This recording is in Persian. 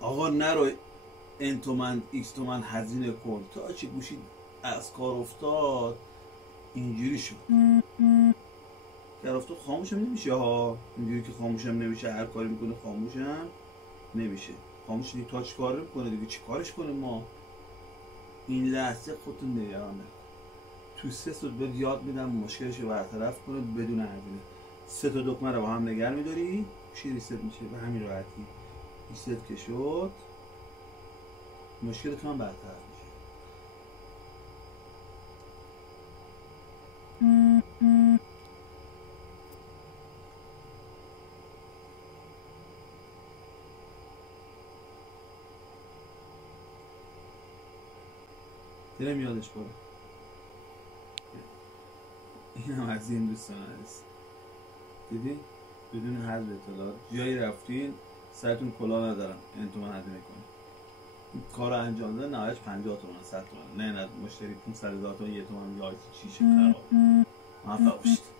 آقا نرو این تومن ایکس تومن هزینه کن تا چه گوشی از کار افتاد اینجوری شد. در افتاد خاموشم نمیشه ها، اینجوری که خاموشم نمیشه هر کاری میکنه خاموشم نمیشه. خاموش دیگه تاچ کار میکنه دیگه، چی کارش کنه ما؟ این لحظه خودتون نگران نکن، تو 3 ساعت بهت یاد میدم مشکلش رو برطرف کنه بدون هزینه. 3 تا دکمه رو با هم نگه میداری گوشی ریست میشه به همین راحتی. ریست که شد مشکلتون هم برطرف میشه. دلم یادش باره. این هم از این دوستان هست دیدی؟ بدون حذف اطلاعات جایی رفتین سرتون کلاه ندارم این تومن هزینه کنید کار رو انجام دادن نهایش 50 تومن 100 تومن نه مشتری 500,000 تومن 1 تومن یا چیشه خراب موفق باشید.